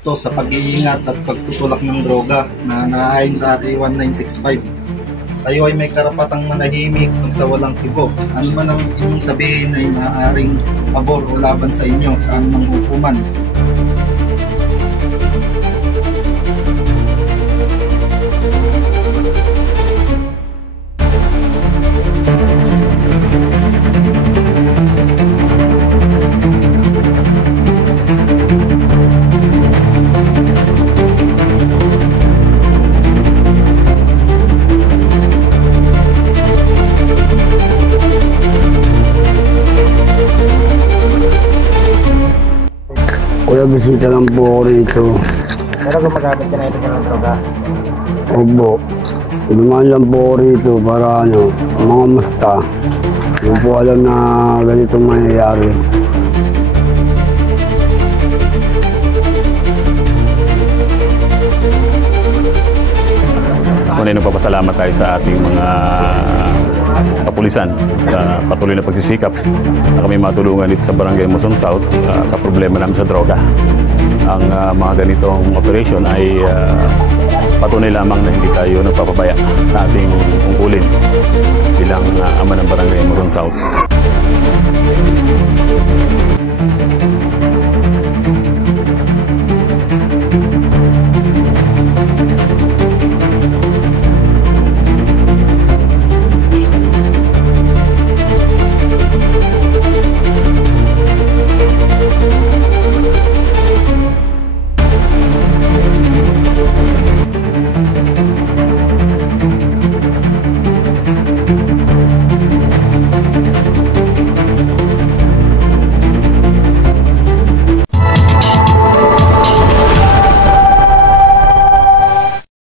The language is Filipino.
gasto sa pag-iingat at pagtutulak ng droga na naayon sa RA 1965. Tayo ay may karapatang manahimik magsawalang kibo. Ano man ang inyong sabihin ay maaaring pabor o laban sa inyo sa anumang hukuman. Kuya, bisita lang po ako rito. Pero gumagamit ka na ito ng droga? Opo. Dumaan lang po ako rito para mga musta. Hindi po alam na ganitong mangyayari. Muna nagpapasalamat tayo sa ating mga kapulisan sa patuloy na pagsisikap na kami matulungan dito sa Barangay Muson South sa problema namin sa droga. Ang mga ganitong operation ay patunay lamang na hindi tayo nagpapabaya sa ating tungkulin bilang ama ng Barangay Muson South.